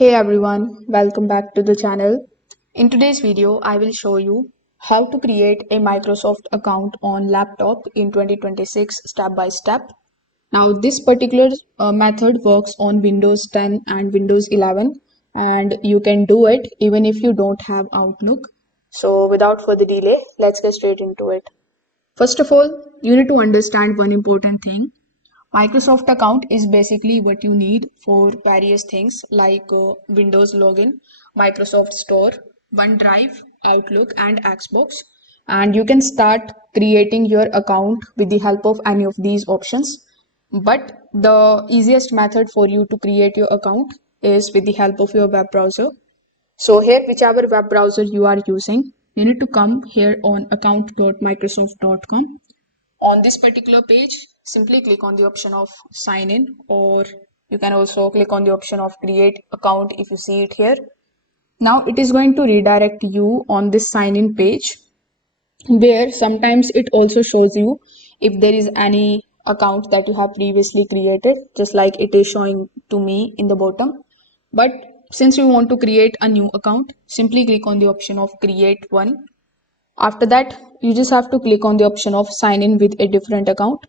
Hey everyone, welcome back to the channel. In today's video, I will show you how to create a Microsoft account on laptop in 2026 step by step. Now, this particular method works on Windows 10 and Windows 11, and you can do it even if you don't have Outlook. So, without further delay, let's get straight into it. First of all, you need to understand one important thing. Microsoft account is basically what you need for various things like Windows login, Microsoft Store, OneDrive, Outlook, and Xbox. And you can start creating your account with the help of any of these options. But the easiest method for you to create your account is with the help of your web browser. So here, whichever web browser you are using, you need to come here on account.microsoft.com. On this particular page, simply click on the option of sign in, or you can also click on the option of create account if you see it here. Now it is going to redirect you on this sign in page, where sometimes it also shows you if there is any account that you have previously created, just like it is showing to me in the bottom. But since you want to create a new account, simply click on the option of create one. After that, you just have to click on the option of sign in with a different account.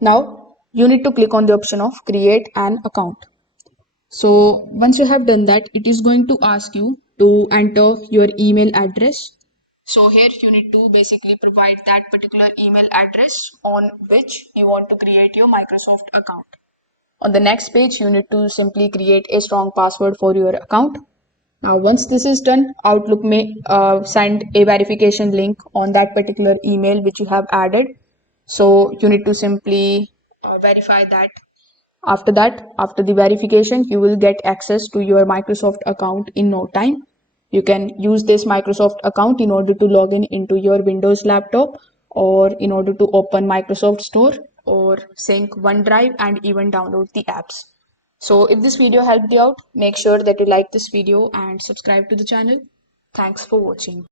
Now you need to click on the option of create an account. So once you have done that, it is going to ask you to enter your email address. So here you need to basically provide that particular email address on which you want to create your Microsoft account. On the next page, you need to simply create a strong password for your account. Now, once this is done, Outlook may send a verification link on that particular email which you have added. So you need to simply verify that. After that, after the verification, you will get access to your Microsoft account in no time. You can use this Microsoft account in order to log in into your Windows laptop, or in order to open Microsoft Store, or sync OneDrive, and even download the apps. So if this video helped you out, make sure that you like this video and subscribe to the channel. Thanks for watching.